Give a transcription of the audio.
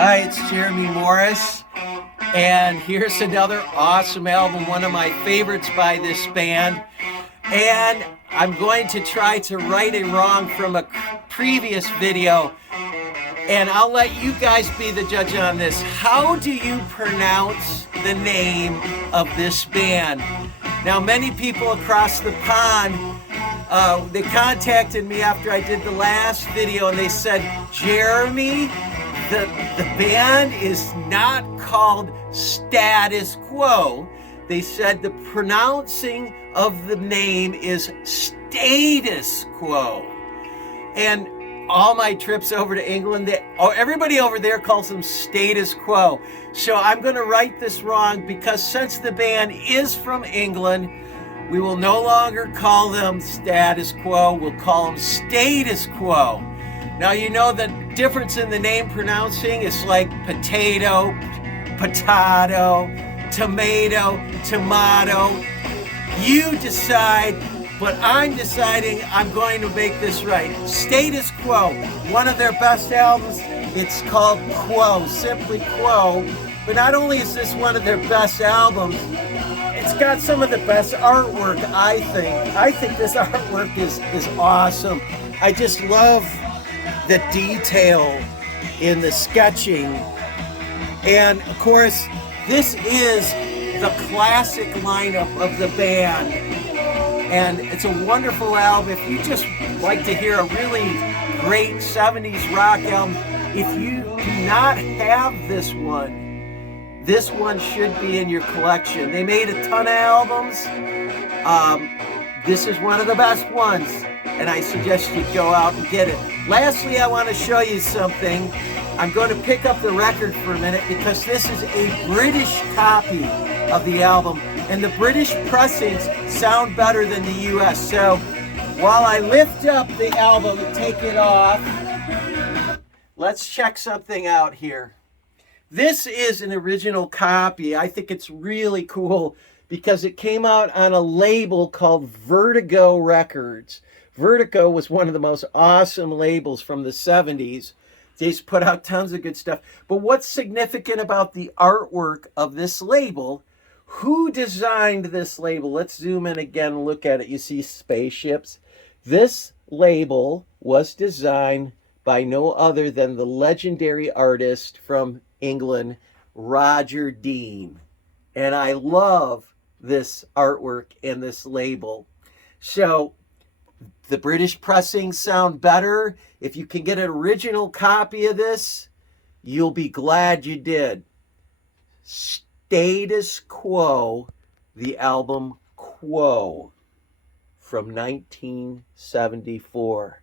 Hi, it's Jeremy Morris, and here's another awesome album, one of my favorites by this band. And I'm going to try to right a wrong from a previous video, and I'll let you guys be the judge on this. How do you pronounce the name of this band? Now, many people across the pond, they contacted me after I did the last video, and they said, Jeremy, the band is not called Status Quo. They said the pronouncing of the name is Status Quo. And all my trips over to England, everybody over there calls them Status Quo. So I'm going to right this wrong, because since the band is from England, we will no longer call them Status Quo. We'll call them Status Quo. Now, you know the difference in the name pronouncing is like potato, potato, tomato, tomato. You decide, but I'm deciding I'm going to make this right. Status Quo, one of their best albums. It's called Quo, simply Quo. But not only is this one of their best albums, it's got some of the best artwork, I think. I think this artwork is awesome. I just love the detail in the sketching. And of course, this is the classic lineup of the band. And it's a wonderful album. If you just like to hear a really great 70s rock album, if you do not have this one should be in your collection. They made a ton of albums. This is one of the best ones, and I suggest you go out and get it. Lastly, I want to show you something. I'm going to pick up the record for a minute, because this is a British copy of the album, and the British pressings sound better than the US. So while I lift up the album and take it off, let's check something out here. This is an original copy. I think it's really cool because it came out on a label called Vertigo Records. Vertigo was one of the most awesome labels from the 70s. They just put out tons of good stuff. But what's significant about the artwork of this label? Who designed this label? Let's zoom in again and look at it. You see spaceships. This label was designed by no other than the legendary artist from England, Roger Dean. And I love this artwork and this label. So the British pressings sound better. If you can get an original copy of this, you'll be glad you did. Status Quo, the album Quo from 1974.